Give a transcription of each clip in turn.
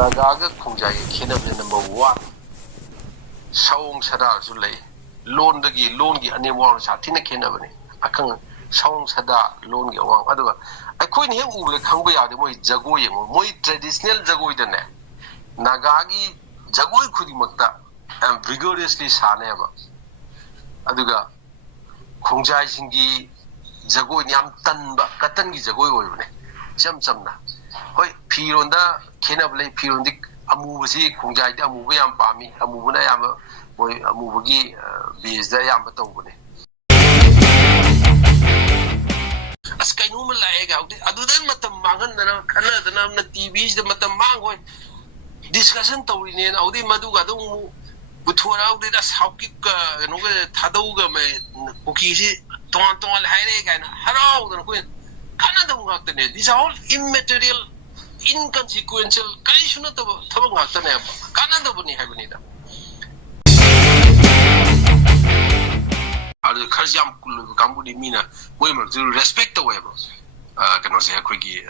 Nagaga Kunjai Kinab number one. Song Sada Zulay. Loan the any war Satina Kinabani. I can Song Sada loan your one. Other I couldn't hear who will come by the way Jagoy, more traditional Jagoy than that. Nagagi Jagoy Kudimakta and vigorously Saneva. Aduga Kunjai Singi Jagoy Yam Tanba Katangi Jagoy. Jam Samna. Hoi, Pironda, Kenable, Pirondic, Amuzi, Kunjai, Amuvayam Pami, Amuvayama, Amugi, Bizayam Batobone. A Skynuma lag out, I do them at the Mangan, Canada, the TVs, the Matamango discussion to in Audi Maduga, but who out there as how kick Tadoga, Ukizi, Tonton Hire, and Harrow, and Queen. These are all immaterial, inconsequential. Canada respect the web. Can say a quickie,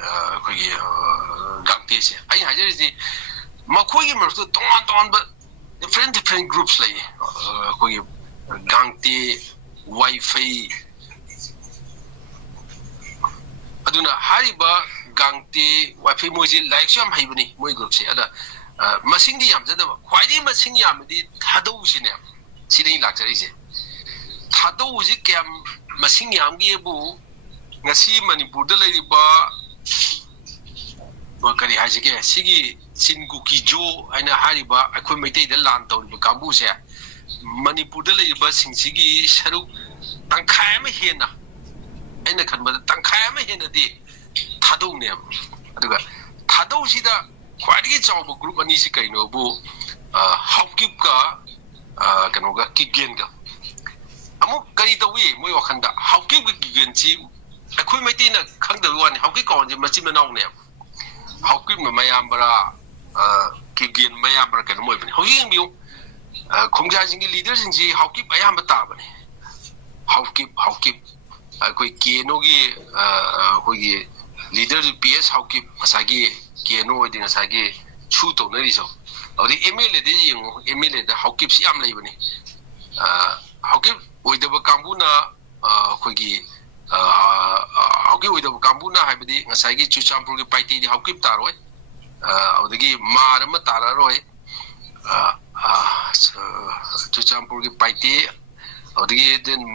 Gangtese. I had the Makoyimers to Ton, but different groups like Gangte, Wi-Fi. Aduna hariba gangti wafi moji like some haibani moi group se ada masing di yam jada khwaidi masing yam di thadou sine sidai lakchari se thadou ji kyam masing yam gi bu ngasi manipur da leiriba wakari haji ke sigi singu ki jo aina hariba akhoi meitai da lan tawriba kambu se manipur da leiriba singsigi saruk tangkhai ma hena I can but Tankam in a day. Tado name. Tado Sida, quite a job group and Isika Nobu, Hawkipka, Kanoga, Kigenga. Amok Garita way, Moyokanda, Hawkip Giganti, a Kumatina, Kanga one, Hawkik on the Machimano name. Hawkip Mayambara, Kigan Mayambra can move. Hoying you, congratulating leaders in G, Hawkip Ayambatabani. Hawkip. Koi Kienogi, Hogi leaders PS Hawkip, Asagi, Kieno, the Asagi, Chuto, Neriso. Or the Emile, the Hawkip Siam Labani. Hawkip with the Kambuna, Hogi, Hawkip with the Kambuna, Habidi, Asagi, Chuchampur, Paiti, the Hawkip Taroi, or the game Marama Tararoi, Chuchampur, Paiti, or the then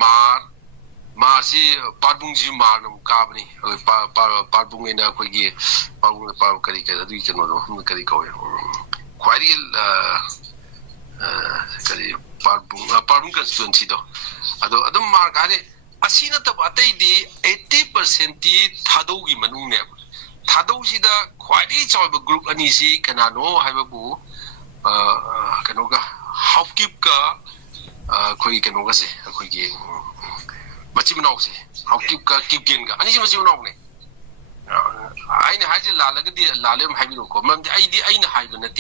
Marsi Parbungji Marnum Cabni, Parbung in a Quigi, Parbung Carica, the region of Carico. Quite Parbung constituency. Adam Margari, Asina Tabate di 80% Tadogi Manune. Tadosida, quite each of a group Anisi, Canano, Hababu, Canoga, Hawkipka, Quigi Canogase, a Quigi. Machimanoxi, how keep Ginga, and he's Machimanogne. I had a lalagadi, Lalem Habiloco, the idea I hide on it.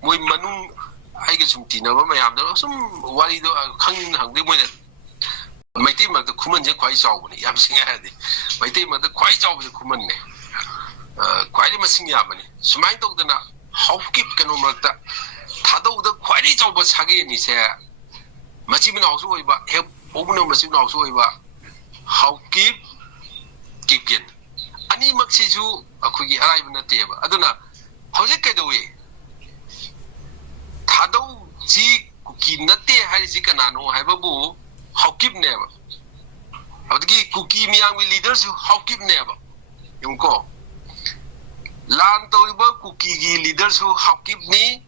When Manu, I get some tina, my other, some worried hanging hungry when my team of the Kuman quite saw when I'm saying I had it. My team of the quite over the Kuman, quite a missing yamani. So my dog, the how keep Canomata, Tado, the quite over Sagi, he said, Machimanoxo, help open a Machimanoxo. How keep Gigin. Any Maxizu, a quickie arrive in the table. I don't know. How's it get away? Tado, see, cookie, not there, Harizikanano, have a boo, how keep never. How to give cookie me young leaders, how keep never. You go. Land Toriba, cookie leaders who how keep me.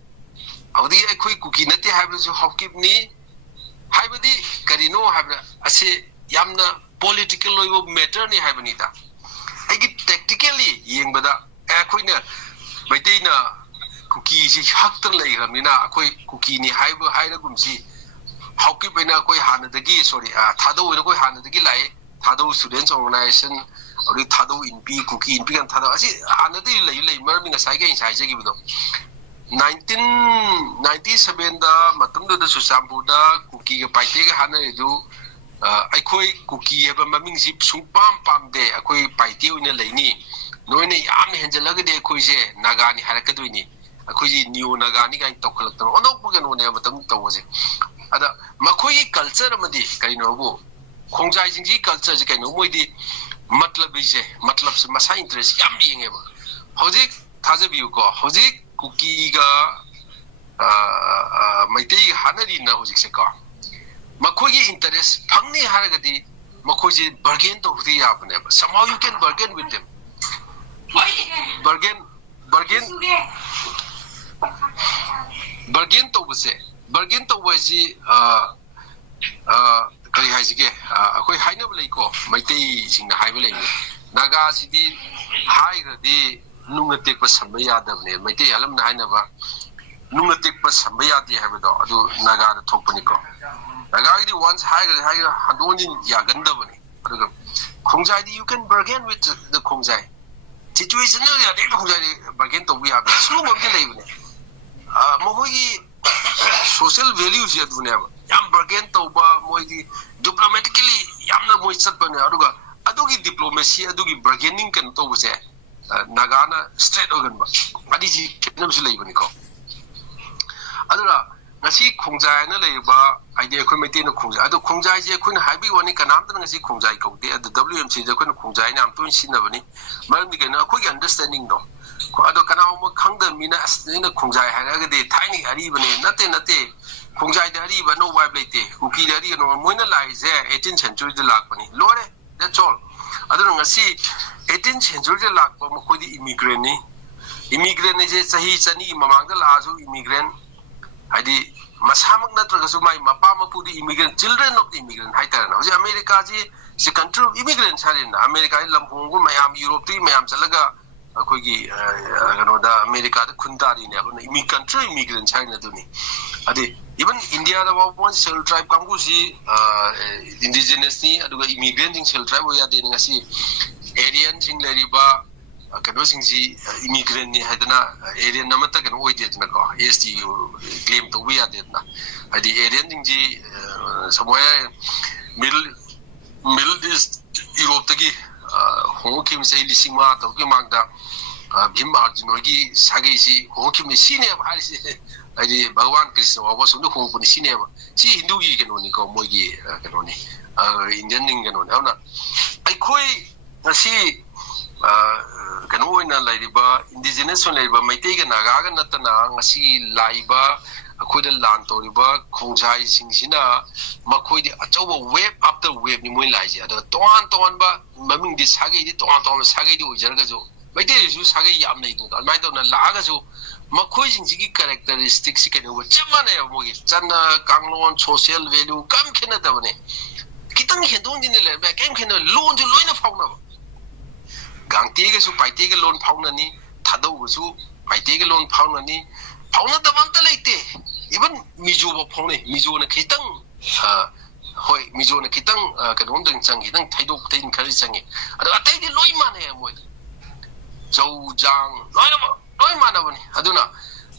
How the quick cookie, not there, have how keep me. Hybidi, Carino, have a say, Yamna. Political matter ni Habanita. I get tactically, young Bada, Aquina, Matina, cookies, Hakton Lay, Ramina, cookie ni Hydagumsi, how keep in a Koi Hana the Gay, sorry, Tado in a Koi Hana the Gilai, Tado Students Organization, or the Tado in P, cookie in P and Tado. I see another lay, murmuring a saga in Sajagido. 1997, Matumda the Susambuda, cookie, a Paitega Hana do. I cookie have a mumming zip so pam de a quay paitio in a lane. No in a yam hands a lugger de coise, Nagani Harakaduni, अखोई new Nagani काई तौखलक्तन अनोप कनोने मतम तौबसे अदा मखोई culture मदी कइनोबो खोंजाई जिंगी culture जे कइनो मोइदी मतलब इसे मतलब से मसा इंटरेस्ट याम येंगेबो हौजिक थाजबियु को हौजिक कुकी गा मैतेई हानरी ना हौजिक से को मखोई इंटरेस्ट फंगनी हारगदी मखोई जे बार्गेन तौदी याबने somehow you can bargain with them bargain to basi kari haisige akoi hainab leiko maitai singna haiba leini naga sidi hairadi nungatek pa samba yadabne maitai alam na hainaba nungatek pa samba yadi haibado adu naga da thokpani ko naga di once haiga hadoni yagandabani aduga khongjai di you can bargain with the khongjai situation ya de khongjai bargain to we have so mo ke leibne mohogi social values ya dunia yam bargain to ba moigi diplomatically yamna moi satpane aduga adugi diplomacy adugi bargaining kan to buse nagana straight organ ba adi ji kenam su leibani ko adura ngasi khongjai na leiba idea khoi mete na khongjai adu khongjai je khoi na haibi wani kanam tan ngasi khongjai ko de adu WMC je khoi na khongjai na am tun sin na bani maram di kana khoi understanding do ado kana mo khangda mina asna khongjai haraga de thaini ari bane nate khongjai da ari ba no wife lete kuki da ari no moina lai je 18th century de lak bani lore that's all ado ngasi 18th century de lak ba mo khoi di immigrant ni je sahi chani mamang da la su immigrant hadi masamak natra su mai mapa mapu di immigrant children of the immigrant haitara na hoje america ji se country of immigrants harin america lamhong gu mayam europe ti mayam chalaga akoigi ganoda america da khundari ne abuna country immigrants harin aduni adi even india da one cell tribe kamgu si indigenous ni aduga immigrant cell tribe ya de ngasi aryan sing leriba kano sing si immigrant ni hadana aryan namata kano oide na ko st claim to we are na adi aryan sing ji somewhere middle east europe tagi hokim sei lisima to ki magda bhim arjun gi sagai si hokim ni sine ba si adi bhagwan krishna wa so no hopuni sine ba si hindu gi kano ni ko moi gi kano ni indian ning kano na na ai khoi ngasi kano ina laiba indigenous laiba maitai ga naga ga natana ngasi laiba akoida lan toriba khongjai singsina makhoi di achoba wave after wave ni moi laiji ado ton ba maming di sagai di ton sagai di ujar ga jo maitai ju sagai yam nei do mai do na la ga jo makhoi singsi gi characteristics ke no chamane mo gi channa kanglon social value kam khena da bane kitang hendong din le ba kem khena lon ju loina fauna gangti ge su paite ge lon fauna ni thadau ge su paite ge lon fauna ni fauna da bam ta leite even mijo bo fauna mijo na kitang hoi mijo na kitang ka don dang chang kitang thaidok tain khari changi ado atai di loi mane mo jau jang loi mana bani aduna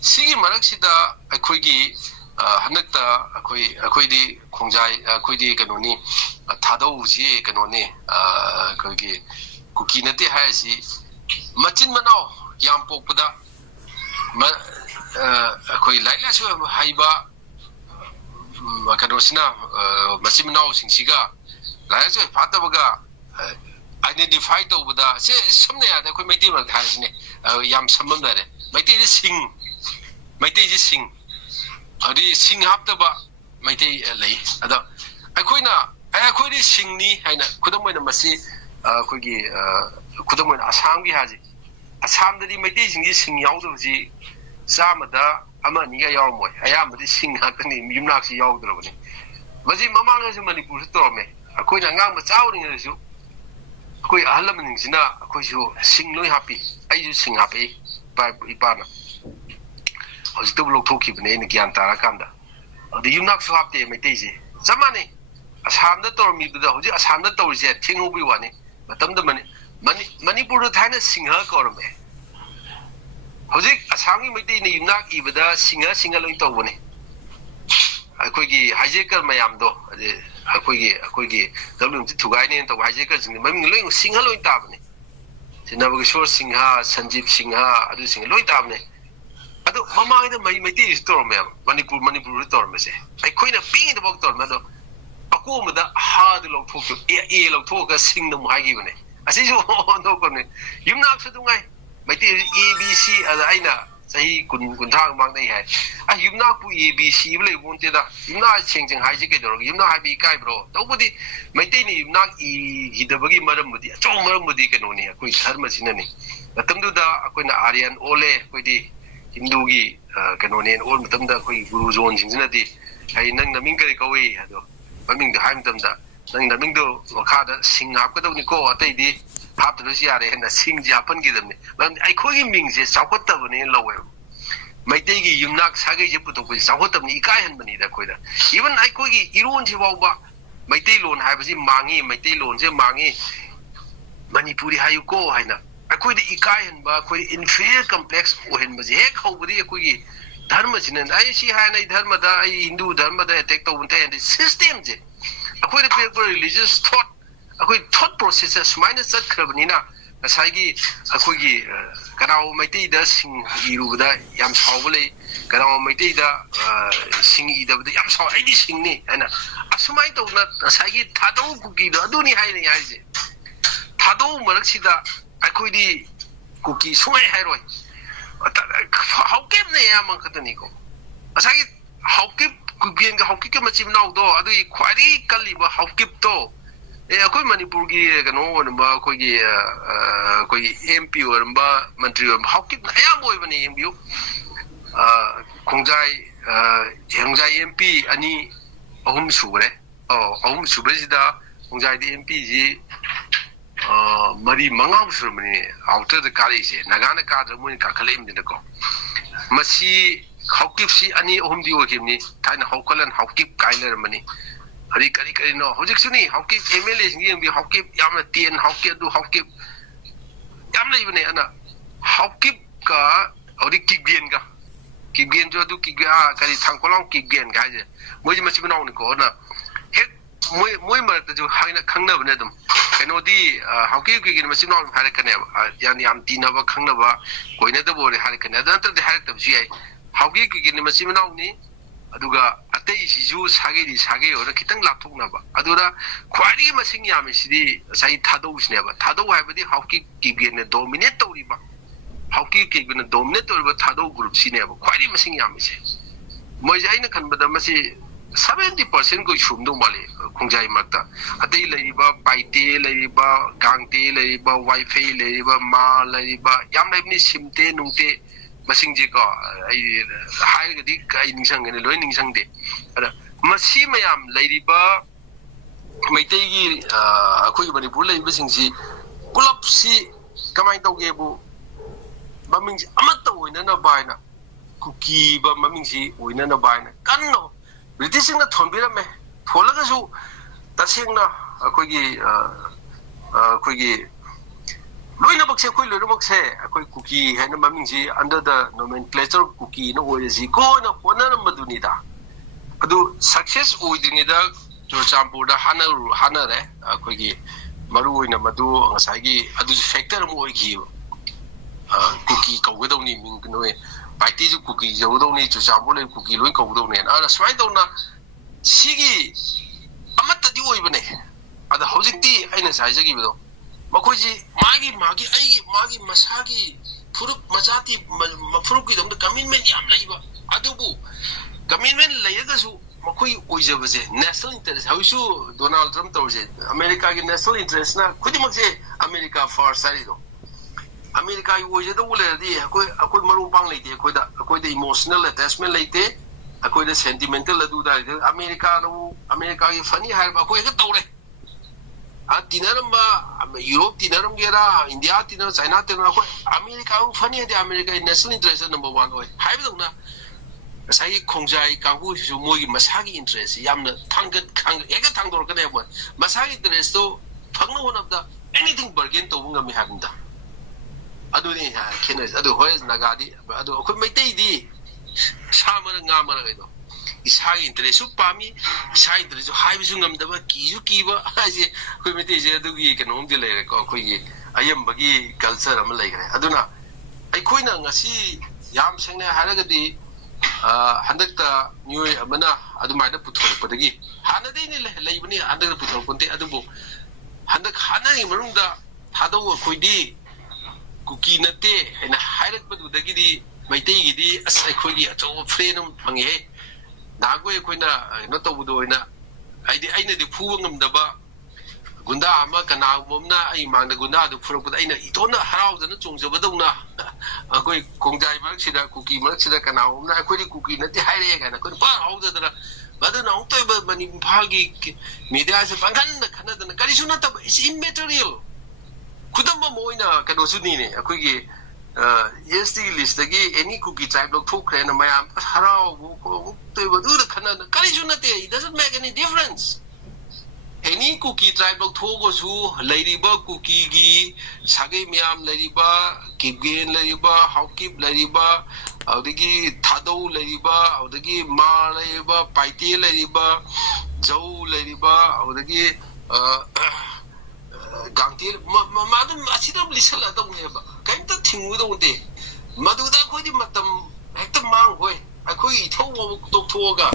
sigi marak sida akhoi gi hanakta akhoi di khongjai akhoi di kanoni thadau ji kanoni akhoi gi kuki nate hai si machin manao yam pokpada akhoi laila su haiba kadosina machin manao singsiga laila su fatabaga identify to bada se samne ya akhoi maiti ma thasine yam samam dare maiti ji sing adi sing haptaba maiti lei ada akhoi di sing ni haina khudam moina masi akhoi khudam moina asam gi haji asam dadi maiti jingi sing yaudab ji samada ama ni ga yaw moi ayam di sing hakani yumnak si yaudro bani maji mamang su manipur su to me akhoi na ngang ma chawring su akhoi ahalam ning sina akhoi su sing loi happy ai su sing happy pa ipana hoji to blok thoki bane ni gyan tara kamda adi yumnak su hapte maiti ji samani asam da to mi da hoji asam da to je thingu bi wani matam da manipur da thaina singha korme hoji asam gi maiti ni yumnak ibada singa loi to bane akhoi gi hijacker mayam do ade akhoi gi dalung ti thugai ne to hijacker sing maming loi singha loi ta bane sinabagi shor singha sanjeev singha adu sing loi ta bane ꯑꯗꯣ ꯃꯃꯥꯡꯗ ꯃꯩꯇꯩꯁꯨ ꯇꯧꯔꯝꯃꯦꯕ ꯃꯅꯤꯄꯨꯔꯗ ꯇꯧꯔꯝꯕꯁꯦ ꯑꯩꯈꯣꯏꯅ ꯄꯤꯛꯏꯗꯐꯥꯎ ꯇꯧꯔꯝꯃꯦ ꯑꯗꯣ ꯑꯀꯣꯟꯕꯗ ꯍꯥꯗꯨ ꯂꯧꯊꯣꯛꯈꯤꯕ ꯑꯦ ꯂꯧꯊꯣꯛꯑꯒ ꯁꯤꯡꯗ ꯑꯃꯨꯛ ꯍꯥꯏꯈꯤꯕꯅꯦ ꯑꯁꯤꯁꯨ ꯑꯣꯟꯊꯣꯛꯄꯅꯦ ꯌꯨꯝꯅꯥꯛꯁꯨ ꯑꯗꯨꯉꯥꯏ ꯃꯩꯇꯩ A B C ꯑꯗ ꯑꯩꯅ ꯆꯍꯤ 20 ꯃꯃꯥꯡꯗ ꯑꯩ ꯍꯥꯏ ꯌꯨꯝꯅꯥꯛꯄꯨ A B C ꯂꯩꯕ ꯅꯠꯇꯦꯗ ꯌꯨꯝꯅꯥꯛ ꯁꯦꯡ ꯍꯥꯏꯁꯤ ꯀꯩꯗꯧꯔꯒꯦ ꯌꯨꯝꯅꯥꯛ ꯍꯥꯏꯕ ꯏꯀꯥꯏꯕ꯭ꯔꯣ ꯇꯧꯕꯗꯤ ꯃꯩꯇꯩꯅ ꯌꯨꯝꯅꯥꯛ ꯏꯈꯤꯗꯕꯒꯤ ꯃꯔꯝꯕꯨꯗꯤ ꯑꯆꯧꯕ ꯃꯔꯝꯕꯨꯗꯤ ꯀꯩꯅꯣꯅꯤ ꯑꯩꯈꯣꯏ ꯙꯔꯃꯁꯤꯅꯅꯤ ꯃꯇꯝꯗꯨꯗ ꯑꯩꯈꯣꯏꯅ ꯑꯥꯔꯌꯟ ꯑꯣꯜꯂꯦ ꯑꯩꯈꯣꯏꯗꯤ ꯍꯤꯟꯗꯨꯒꯤ ꯀꯩꯅꯣꯅꯦꯅ ꯑꯣꯜ ꯃꯇꯝꯗ ꯑꯩꯈꯣꯏꯒꯤ ꯒꯨꯔꯨꯖꯣꯟꯁꯤꯡꯁꯤꯅꯗꯤ ꯍꯥꯏ ꯅꯪ ꯅꯃꯤꯡ ꯀꯔꯤ ꯀꯧꯏ ꯑꯗꯣ ꯃꯃꯤꯡꯗꯣ ꯍꯥꯏꯕ ꯃꯇꯝꯗ ꯅꯪ ꯅꯃꯤꯡꯗꯣ ꯃꯈꯥꯗ ꯁꯤꯡ ꯍꯥꯞꯀꯗꯧꯅꯤꯀꯣ ꯑꯇꯩꯗꯤ ꯍꯥꯞꯇ꯭ꯔꯁꯨ ꯌꯥꯔꯦ ꯍꯥꯏꯅ ꯁꯤꯡꯁꯦ ꯍꯥꯞꯍꯟꯈꯤꯗꯕꯅꯤ ꯃꯔꯝꯗꯤ ꯑꯩꯈꯣꯏꯒꯤ ꯃꯤꯡꯁꯦ ꯆꯥꯎꯈꯠꯇꯕꯅꯦꯅ ꯂꯧꯋꯦꯕ ꯃꯩꯇꯩꯒꯤ ꯌꯨꯝꯅꯥꯛ ꯁꯥꯒꯩꯁꯦ ꯄꯨꯊꯣꯛꯄꯁꯦ ꯆꯥꯎꯈꯠꯇꯕꯅꯤ ꯏꯀꯥꯏꯍꯟꯕꯅꯤꯗ ꯑꯩꯈꯣꯏꯗ ꯏꯚꯟ ꯑꯩꯈꯣꯏꯒꯤ ꯏꯔꯣꯟꯁꯤ ꯐꯥꯎꯕ ꯃꯩꯇꯩꯂꯣꯟ ꯍꯥꯏꯕꯁꯤ ꯃꯥꯡꯉꯤ ꯃꯩꯇꯩꯂꯣꯟꯁꯦ ꯃꯥꯡꯉꯤ ꯃꯅꯤꯄꯨꯔꯤ ꯍꯥꯏꯌꯨꯀꯣ ꯍꯥꯏꯅ ꯑꯩꯈꯣꯏꯗ ꯏꯀꯥꯏꯍꯟꯕ ꯑꯩꯈꯣꯏꯗ ꯏꯟꯐꯤꯔꯤꯌꯔ ꯀꯝꯄ꯭ꯂꯦꯛꯁ ꯑꯣꯏꯍꯟꯕꯁꯦ ꯍꯦꯛ ꯍꯧꯕꯗꯤ ꯑꯩꯈꯣꯏꯒꯤ ꯙꯔꯃꯁꯤꯅ ꯑꯩ ꯁꯤ ꯍꯥꯏꯅ ꯑꯩ ꯙꯔꯃꯗ ꯑꯩ ꯍꯤꯟꯗꯨ ꯙꯔꯃꯗ ꯑꯦꯇꯦꯛ ꯇꯧꯕ ꯅꯠꯇꯦ ꯍꯥꯏꯗꯤ ꯁꯤꯁꯇꯦꯝꯁꯦ ꯑꯩꯈꯣꯏꯗ ꯄꯤꯔꯛꯄ ꯔꯤꯂꯤꯖꯤꯌꯁ ꯊꯣꯠ ꯑꯩꯈꯣꯏ ꯊꯣꯠ ꯄ꯭ꯔꯣꯁꯦꯁꯁꯦ ꯁꯨꯃꯥꯏꯅ ꯆꯠꯈ꯭ꯔꯕꯅꯤꯅ ꯉꯁꯥꯏꯒꯤ ꯑꯩꯈꯣꯏꯒꯤ ꯀꯅꯥꯒꯨꯝꯕ ꯃꯩꯇꯩꯗ ꯁꯤꯡ ꯏꯔꯨꯕꯗ ꯌꯥꯝ ꯁꯥꯎꯕ ꯂꯩ ꯀꯅꯥꯒꯨꯝꯕ ꯃꯩꯇꯩꯗ ꯁꯤꯡ ꯏꯗꯕꯗ ꯌꯥꯝ ꯁꯥꯎ ꯑꯩꯗꯤ ꯁꯤꯡꯅꯤ ꯍꯥꯏꯅ ꯑꯁꯨꯃꯥꯏꯅ ꯇꯧꯅ ꯉꯁꯥꯏꯒꯤ ꯊꯥꯗꯧ ꯀꯨꯀꯤꯗꯣ ꯑꯗꯨꯅꯤ ꯍꯥꯏꯅ ꯍꯥꯏꯔꯤꯁꯦ ꯊꯥꯗꯧ ꯃꯔꯛꯁꯤꯗ ꯑꯩꯈꯣꯏꯗꯤ ꯀꯨꯀꯤ ꯁꯨꯡꯍꯥꯏ ꯍꯥꯏꯔꯣꯏ ꯍꯥꯎꯀꯤꯞꯅ ꯑꯌꯥꯝꯕ ꯈꯛꯇꯅꯤꯀꯣ ꯉꯁꯥꯏꯒꯤ ꯍꯥꯎꯀꯤꯞ ꯀꯨꯀꯤꯒ ꯍꯥꯎꯀꯤꯞꯀꯤ ꯃꯆꯤꯟ ꯃꯅꯥꯎꯗꯣ ꯑꯗꯨꯒꯤ ꯈ꯭ꯋꯥꯏꯗꯒꯤ ꯀꯜꯂꯤꯕ ꯍꯥꯎꯀꯤꯞꯇꯣ ꯑꯩꯈꯣꯏ ꯃꯅꯤꯄꯨꯔꯒꯤ ꯀꯩꯅꯣ ꯑꯣꯏꯔꯝꯕ ꯑꯩꯈꯣꯏꯒꯤ MP ꯑꯣꯏꯔꯝꯕ ꯃꯟꯇ꯭ꯔꯤ ꯑꯣꯏꯔꯝꯕ ꯍꯥꯎꯀꯤꯞꯅ ꯑꯌꯥꯝꯕ ꯑꯣꯏꯕꯅꯦ ꯌꯦꯡꯕꯤꯌꯨ ꯈꯣꯡꯖꯥꯏ MP 2 3 ꯁꯨꯈ꯭ರೆ ꯑꯍꯨꯝ ꯁꯨꯕꯁꯤꯗ ꯈꯣꯡꯖꯥꯏꯗ MPꯁꯤ 4 5 ꯁꯨꯔꯝꯕꯅꯤ ꯑꯥꯎꯇꯔꯗ ꯀꯥꯔꯛꯏꯁꯦ ꯅꯥꯒꯥꯅ ꯀꯥꯗ꯭ꯔ ꯃꯣꯏꯅ ꯀꯥꯈꯠꯂꯛꯏꯕꯅꯤꯅꯀꯣ ꯃꯁꯤ ꯍꯥꯎꯀꯤꯞꯁꯤ 2 3 ꯑꯣꯏꯈꯤꯕꯅꯤ ꯊꯥꯏꯅ ꯍꯧꯈꯠꯂꯟ ꯍꯥꯎꯀꯤꯞ ꯀꯥꯏꯅ ꯂꯩꯔꯝꯕꯅꯤ ꯍꯧꯖꯤꯛ ꯀꯔꯤꯅꯣ ꯍꯧꯖꯤꯛꯁꯨꯅꯤ ꯍꯥꯎꯀꯤꯞ MLAꯁꯤꯡ ꯌꯦꯡꯕꯤꯌꯨ ꯍꯥꯎꯀꯤꯞ ꯌꯥꯝꯅ ꯇꯦꯟ ꯍꯥꯎꯀꯤꯞ ꯑꯗꯨ ꯍꯥꯎꯀꯤꯞ ꯌꯥꯝ ꯂꯩꯕꯅꯦ ꯑꯗꯨꯅ ꯍꯥꯎꯀꯤꯞꯀ ꯍꯧꯖꯤꯛ ꯀꯤꯛꯕꯦꯟꯁꯨ ꯑꯗꯨ ꯀꯔꯤ ꯊꯥꯡꯀꯣꯂꯥꯎ ꯀꯤꯛꯕꯦꯟꯒ ꯍꯥꯏꯁꯦ ꯃꯣꯏꯁꯦ ꯃꯆꯤꯟ ꯃꯅꯥꯎꯅꯤꯀꯣ ꯑꯗꯨꯅ ꯍꯦꯛ ꯃꯣꯏ ꯃꯔꯛꯇꯁꯨ ꯈꯪꯅꯕꯅꯦ ꯑꯗꯨꯝ ꯀꯩꯅꯣꯗꯤ ꯍꯥꯎꯀꯤꯞꯀꯤ ꯃꯆꯤꯟ ꯃꯅꯥꯎ ꯍꯥꯏꯔꯛꯀꯅꯦꯕ ꯌꯥꯝ ꯇꯤꯟꯅꯕ ꯈꯪꯅꯕ ꯀꯣꯏꯅꯗꯕ ꯑꯣꯏꯔꯦ ꯍꯥꯏꯔꯛꯀꯅꯤ ꯑꯗꯨ ꯅꯠꯇ꯭ꯔꯗꯤ ꯍꯥꯏꯔꯛꯇꯕꯁꯨ ꯌꯥꯏ ꯍꯥꯎꯀꯤꯞꯀꯤ ꯃꯆꯤꯟ ꯃꯅꯥꯎꯅꯤ ꯑꯗꯨꯒ ꯑꯇꯩꯁꯤꯁꯨ ꯁꯥꯒꯩꯗꯤ ꯁꯥꯒꯩ ꯑꯣꯏꯔ ꯈꯤꯇꯪ ꯂꯥꯞꯊꯣꯛꯅꯕ ꯑꯗꯨꯅ ꯈ꯭ꯋꯥꯏꯗꯒꯤ ꯃꯁꯤꯡ ꯌꯥꯝꯃꯤꯁꯤꯗꯤ ꯉꯁꯥꯏ ꯊꯥꯗꯧꯁꯤꯅꯦꯕ ꯊꯥꯗꯧ ꯍꯥꯏꯕꯗꯤ ꯍꯥꯎꯀꯤꯞ ꯀꯤꯛꯕꯦꯟꯅ ꯗꯣꯃꯤꯅꯦꯠ ꯇꯧꯔꯤꯕ ꯍꯥꯎꯀꯤꯞ ꯀꯤꯛꯕꯦꯟꯅ ꯗꯣꯃꯤꯅꯦꯠ ꯇꯧꯔꯤꯕ ꯊꯥꯗꯧ ꯒ꯭ꯔꯨꯞꯁꯤꯅꯦꯕ ꯈ꯭ꯋꯥꯏꯗꯒꯤ ꯃꯁꯤꯡ ꯌꯥꯝꯃꯤꯁꯦ ꯃꯣꯏꯁꯦ ꯑꯩꯅ ꯈꯟꯕꯗ ꯃꯁꯤ 70% ꯀꯣꯏ ꯁꯨꯝꯗꯧ ꯃꯥꯜꯂꯤ ꯈꯣꯡꯖꯥꯏ ꯃꯔꯛꯇ ꯑꯇꯩ ꯂꯩꯔꯤꯕ ꯄꯥꯏꯇꯦ ꯂꯩꯔꯤꯕ ꯒꯥꯡꯇꯦ ꯂꯩꯔꯤꯕ ꯋꯥꯏꯐꯩ ꯂꯩꯔꯤꯕ ꯃꯥ ꯂꯩꯔꯤꯕ ꯌꯥꯝ ꯂꯩꯕꯅꯤ ꯁꯤꯝꯇꯦ ꯅꯨꯡꯇꯦ ꯃꯁꯤꯡꯁꯦꯀꯣ ꯑꯩ ꯍꯥꯏꯔꯒꯗꯤ ꯑꯩ ꯅꯤꯡꯁꯤꯡꯒꯅꯤ ꯂꯣꯏ ꯅꯤꯡꯁꯤꯡꯗꯦ ꯑꯗ ꯃꯁꯤ ꯃꯌꯥꯝ ꯂꯩꯔꯤꯕ ꯃꯩꯇꯩꯒꯤ ꯑꯩꯈꯣꯏꯒꯤ ꯃꯅꯤꯄꯨꯔ ꯂꯩꯔꯤꯕꯁꯤꯡꯁꯤ ꯄꯨꯂꯞꯁꯤ ꯀꯃꯥꯏꯅ ꯇꯧꯒꯦꯕꯨ ꯃꯃꯤꯡꯁꯤ ꯑꯃꯠꯇ ꯑꯣꯏꯅꯅꯕ ꯍꯥꯏꯅ ꯀꯨꯀꯤꯕ ꯃꯃꯤꯡꯁꯤ ꯑꯣꯏꯅꯅꯕ ꯍꯥꯏꯅ ꯀꯟꯅ ꯕ꯭ꯔꯤꯇꯤꯁꯁꯤꯡꯅ ꯊꯣꯟꯕꯤꯔꯝꯃꯦ ꯊꯣꯜꯂꯒꯁꯨ ꯇꯁꯦꯡꯅ ꯑꯩꯈꯣꯏꯒꯤ ꯂꯣꯏꯅꯃꯛꯁꯦ ꯑꯩꯈꯣꯏ ꯂꯣꯏꯅꯃꯛꯁꯦ ꯑꯩꯈꯣꯏ ꯀꯨꯀꯤ ꯍꯥꯏꯅ ꯃꯃꯤꯡꯁꯤ ꯑꯟꯗꯔ ꯗ ꯅꯣꯃꯦꯟꯀ꯭ꯂꯦꯆꯔ ꯀꯨꯀꯤꯅ ꯑꯣꯏꯔꯁꯤ ꯀꯣꯅ ꯍꯣꯠꯅꯔꯝꯕꯗꯨꯅꯤꯗ ꯑꯗꯨ ꯁꯛꯁꯦꯁ ꯑꯣꯏꯗ꯭ꯔꯤꯉꯩꯗ ꯆꯨꯔꯆꯥꯟꯄꯨꯔꯗ ꯍꯥꯟꯅꯔꯦ ꯑꯩꯈꯣꯏꯒꯤ ꯃꯔꯨꯑꯣꯏꯅ ꯃꯗꯨ ꯉꯁꯥꯏꯒꯤ ꯑꯗꯨꯁꯨ ꯐꯦꯛꯇꯔ ꯑꯃ ꯑꯣꯏꯈꯤꯕ ꯀꯨꯀꯤ ꯀꯧꯒꯗꯧꯅꯤ ꯃꯤꯡ ꯅꯣꯏ ꯄꯥꯏꯇꯤꯁꯨ ꯀꯨꯀꯤ ꯀꯧꯒꯗꯧꯅꯤ ꯆꯨꯔꯆꯥꯟꯄꯨꯔ ꯂꯩ ꯀꯨꯀꯤ ꯂꯣꯏ ꯀꯧꯒꯗꯧꯅꯦꯅ ꯑꯗꯨꯅ ꯁꯨꯃꯥꯏꯅ ꯇꯧꯅ ꯁꯤꯒꯤ ꯑꯃꯠꯇꯗꯤ ꯑꯣꯏꯕꯅꯦ ꯑꯗ ꯍꯧꯖꯤꯛꯇꯤ ꯑꯩꯅ ꯉꯁꯥꯏ ꯍꯥꯏꯖꯈꯤꯕꯗꯣ ꯃꯈꯣꯏꯁꯤ ꯃꯥꯒꯤ ꯃꯁꯥꯒꯤ ꯐꯨꯔꯨꯞ ꯃꯆꯥꯇꯤ ꯐꯨꯔꯨꯞꯀꯤꯗꯃꯛꯇ ꯀꯃꯤꯠꯃꯦꯟ ꯌꯥꯝ ꯂꯩꯕ ꯑꯗꯨꯕꯨ ꯀꯃꯤꯠꯃꯦꯟ ꯂꯩꯔꯒꯁꯨ ꯃꯈꯣꯏꯒꯤ ꯑꯣꯏꯖꯕꯁꯦ ꯅꯦꯁꯅꯦꯜ ꯏꯟꯇꯔꯦꯁ ꯍꯧꯖꯤꯛꯁꯨ ꯗꯣꯅꯥꯜꯗ ꯇ꯭ꯔꯝꯞ ꯇꯧꯔꯤꯁꯦ ꯑꯃꯦꯔꯤꯀꯥꯒꯤ ꯅꯦꯁꯅꯦꯜ ꯏꯟꯇꯔꯦꯁꯅ ꯈꯨꯗꯤꯡꯃꯛꯁꯦ ꯑꯃꯦꯔꯤꯀꯥ ꯐꯥꯔꯁ ꯍꯥꯏꯔꯤꯗꯣ ꯑꯃꯦꯔꯤꯀꯥꯒꯤ ꯑꯣꯏꯖꯗꯧꯕ ꯂꯩꯔꯗꯤ ꯑꯩꯈꯣꯏ ꯃꯔꯨ ꯃꯄꯥꯡ ꯂꯩꯇꯦ ꯑꯩꯈꯣꯏꯗ ꯏꯃꯣꯁꯅꯦꯜ ꯑꯦꯇꯦꯆꯃꯦꯟ ꯂꯩꯇꯦ ꯑꯩꯈꯣꯏꯗ ꯁꯦꯟꯇꯤꯃꯦꯟꯇꯦꯜ ꯑꯗꯨꯗ ꯑꯃꯦꯔꯤꯀꯥꯒꯤ ꯐꯅꯤ ꯍꯥꯏꯔꯕ ꯑꯩꯈꯣꯏ ꯍꯦꯛꯇ ꯇꯧꯔꯦ ꯇꯤꯟꯅꯔꯝꯕ ꯌꯨꯔꯣꯞ ꯇꯤꯟꯅꯔꯝꯒꯦꯔꯥ ꯏꯟꯗꯤꯌꯥ ꯇꯤꯟꯅꯔ ꯆꯥꯏꯅꯥ ꯇꯤꯟꯅꯔ ꯑꯩꯈꯣꯏ ꯑꯃꯦꯔꯤꯀꯥꯕꯨ ꯐꯅꯤ ꯍꯥꯏꯗꯤ ꯑꯃꯦꯔꯤꯀꯥꯒꯤ ꯅꯦꯁꯅꯦꯜ ꯏꯟꯇꯔꯦꯁꯇ ꯅꯝꯕꯔ 1 ꯑꯣꯏ ꯍꯥꯏꯕꯗꯧꯅ ꯉꯁꯥꯏꯒꯤ ꯈꯣꯡꯖꯥꯏ ꯀꯥꯡꯕꯨꯁꯤꯁꯨ ꯃꯣꯏꯒꯤ ꯃꯁꯥꯒꯤ ꯏꯟꯇꯔꯦꯁꯁꯤ ꯌꯥꯝꯅ ꯍꯦꯛꯇ ꯊꯥꯡꯗꯣꯔꯛꯀꯅꯦꯕ ꯃꯣꯏ ꯃꯁꯥꯒꯤ ꯏꯟꯇꯔꯦꯁꯇꯣ ꯐꯪꯅꯕ ꯍꯣꯠꯅꯕꯗ ꯑꯦꯅꯤꯊꯤꯡ ꯕꯔꯒꯦꯟ ꯇꯧꯕ ꯉꯝꯃꯤ ꯍꯥꯏꯕꯅꯤꯗ ꯑꯗꯨꯅꯤ ꯈꯦꯠꯅꯔꯤꯁꯦ ꯑꯗꯨ ꯍꯣꯏ ꯅꯥꯒꯥꯗꯤ ꯑꯗꯨ ꯑꯩꯈꯣꯏ ꯃꯩꯇꯩꯗꯤ ꯁꯥ ꯃꯔꯛ ꯉꯥ ꯃꯔꯛ ꯀꯩꯅꯣ ꯏꯁꯥꯒꯤ ꯏꯟꯇꯔꯦꯁꯁꯨ ꯄꯥꯝꯃꯤ ꯏꯁꯥꯒꯤ ꯏꯟꯇꯔꯦꯁꯁꯨ ꯍꯥꯏꯕꯁꯨ ꯉꯝꯗꯕ ꯀꯤꯁꯨ ꯀꯤꯕ ꯍꯥꯏꯁꯦ ꯑꯩꯈꯣꯏ ꯃꯩꯇꯩꯁꯦ ꯑꯗꯨꯒꯤ ꯀꯩꯅꯣꯝꯗꯤ ꯂꯩꯔꯦꯀꯣ ꯑꯩꯈꯣꯏꯒꯤ ꯑꯌꯥꯝꯕꯒꯤ ꯀꯜꯆꯔ ꯑꯃ ꯂꯩꯈ꯭ꯔꯦ ꯑꯗꯨꯅ ꯑꯩꯈꯣꯏꯅ ꯉꯁꯤ yam sengne haragadi handakta nyoi amana adumaina puthorpadagi hanadai ne leibani handakta puthorponte adubo handak hanai marungda thadaw khoidi kuki nate ena hairakpadudagi di maitai gidi as akhoi acho friend phangi he nagoi khoina no tawudo ina aidi aina di phuwa ngamdaba gunda ama kana momna ai mangda gunda du phurapud aina itona haraudana chongjabadawna akoi kongjai maksida kuki maksida kana momna akoi kuki nati haire kana kon pa haudadana badana utoy bani phagi media se bangan khanadana karisuna tab is immaterial kudamba moina kano suni ne akoi gi ST list agi any cookie type lok thokre na mayam harau ko toy badu khanadana karisuna te it doesn't make any difference. Any cookie tribe of Togosu, Ladiba, Cookie Gi, Sage Miam Ladiba, Kibgain Ladiba, Hawkip Ladiba, Audigi Tado Ladiba, Audigi Ma Ladiba, Paite Ladiba, Joe Ladiba, Audigi Gantil, Madam Asidam Lissala don't have kind of thing with all day. Maduda Kodi Matam, Hector Mangway, I could eat Toga,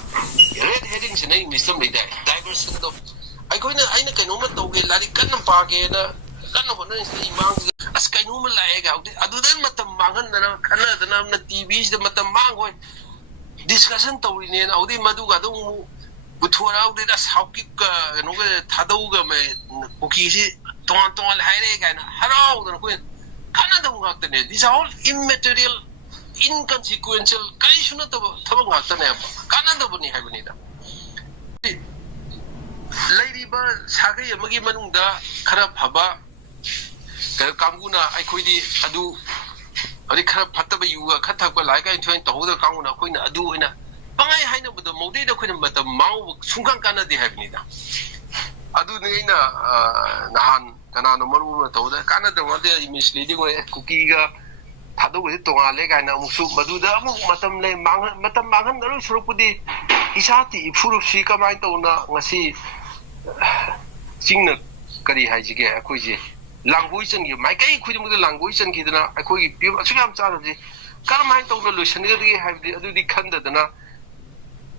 red headings and name is somebody that diverse of. Aikoina aina kainoma tawge lari kanna paage na kanna honna ni mang as kainoma laega adudan matam mangan na kana dana na TV de matam mangoi discussion tawrine na audi madu ga dum buthora audi da saukip ka no ga thadau ga me koki si ton haire ga na harau da ko kana dum ga tane these are all immaterial inconsequential kai shuna tabang ga tane kana da buni habini da Ladiba Sagai Magi Manunda Karab Haba Kamguna Aikoidi Adu Karab Pataba you Kataka like I trying to hold the Kamuna Queen Adu in a Bangai Haina with the Mode the Queen, but the Mau Sungankana de Havnida Adu Nina Nahan Kanano Maru Toda Canada was there misleading Kukiga Tadu with Tonga Lega and Amusu Maduda Matam Matam Magan the Rupudi Isati full of Shika Maitona Nasi Sing Kari Hajige, Akuji, language and you, my gay could with the language and Kidana, Akui, Sugam Charity, Carmine told the Lucianity have the Candadana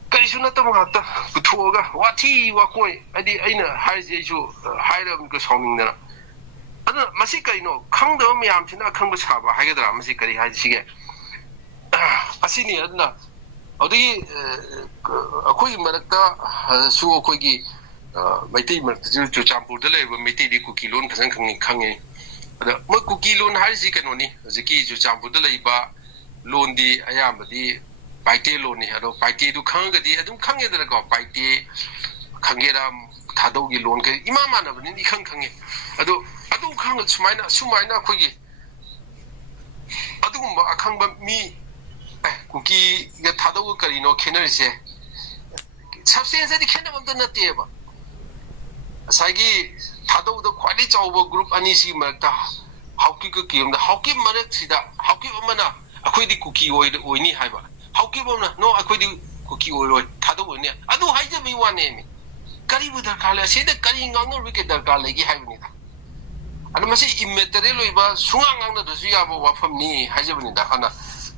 Karisuna Tamata, Putoga, Wati, Wakoi, Aina, Haiju, Hiram Gosomina. Masika, Kang the Miamtina, Kangas Haba, Hagadra, Masikari Hajige. Asini Adna, Odi Akui Maraka, Suokogi. Maiti Martu Champu the labor, Miti cookie loan, Kazankangi Kangi. The cookie loan has Zikanoni, Ziki to Champu the labor, loan the Ayamadi, Paite loan, Hado, Paite to Kanga, the Adam Kanga that got Paite, Kangera, Tadogi loan, Imamana, and Indi Kangi. Adu Kanga Sumina, Sumina Kogi. Adum, a Kanga me, cookie, the Tado Karino, Kennery. Substance that the Kenner of the Nateva. Sagi Tado the quality over group Anisi Marta, Hawki Kim, the Hawki Mareksida, Hawki Mana, a quiddy cookie oil or any hiver. Hawki Bona, no, a quiddy cookie oil, Tado in there. I do hide me one name. Kari with the color, say the carrying on the wicked Galagi Havanita. And I must say, immaterial, but swung under the Ziabo from me, Hajavanita Hana.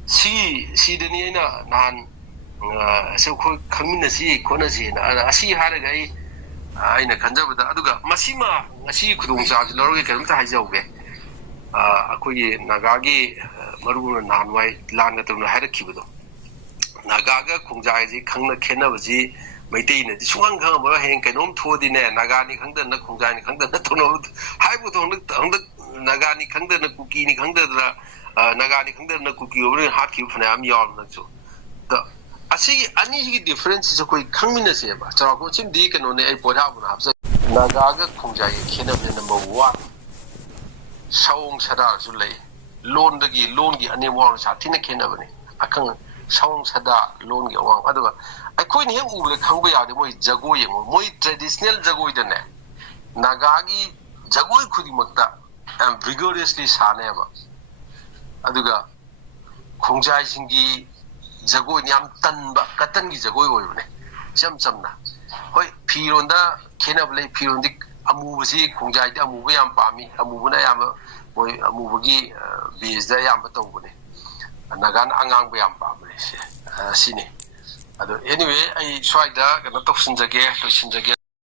See the Nina Nan. So called community, Konasi, and I see Haragai in a Kanjabata Aduga, Masima, I see Kudunsa, Lori Kamtahajoge, Akui, Nagagi, Maru and Nanway, Langatun Harakibudo. Nagaga, Kunjazi, Kanga Kenavazi, Maintain it. Swan Kanga, Hank, and Om Tordine, Nagani, Kanga, Kunjani, Kanga, Tono, Hybrid on the Nagani, Kanga, Kukini, Kanga, Nagani, Kanga, Kuki, over in Haki from Amion. The I see any differences of community. So I go to Deacon on the airport. Nagaga Kunjai, Kenab number one. Song Sada Zule, Loan the Longi, and the ones at Tina Kenabani. I can Song Sada, Longi, or other. I couldn't hear Ula Kanguya, the way Jagoy, more traditional Jagoy than that. Nagagi, Jagoy Kudimata, and vigorously Saneva. Aduga Kunjai Singi. Jago Yam Tanba, Katangi Jago, Jam Samna. Hoi, Pironda, Kenable, Pirondic, Amuzi, Kunjai, Amuyam Pami, Amubunayama, Amubugi, Biz Dayam Batobune. nagan angang bayam pamre se sini ado anyway ai swaida kana toksinjage loisinjage